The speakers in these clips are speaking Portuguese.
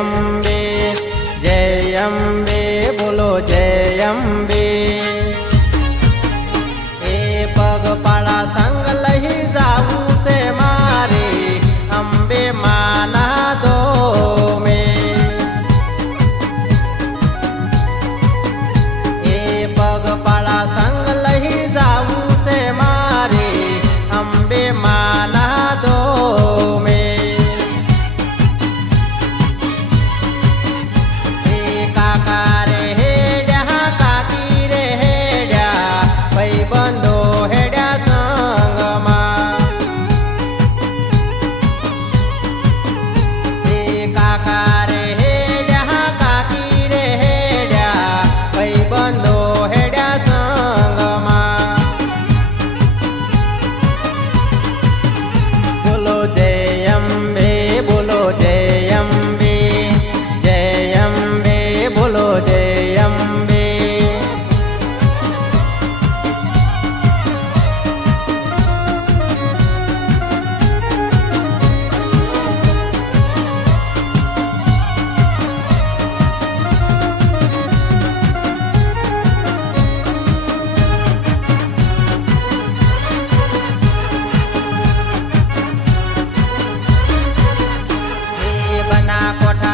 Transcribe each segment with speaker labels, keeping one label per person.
Speaker 1: Damn. Dakota.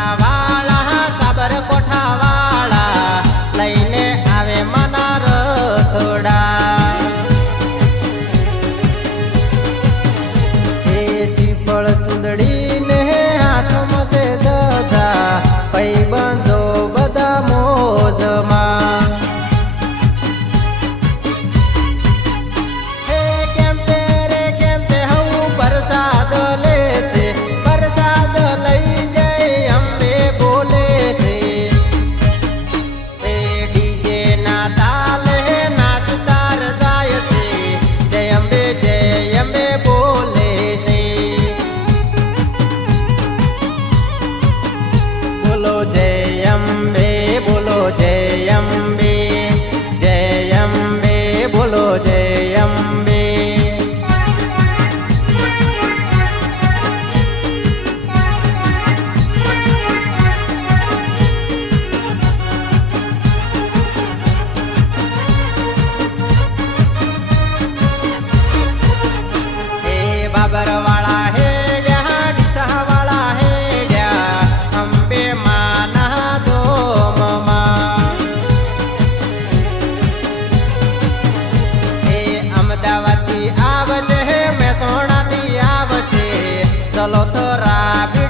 Speaker 1: lotorável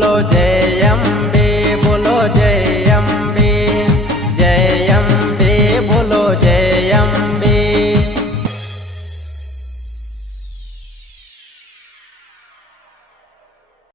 Speaker 1: follow them.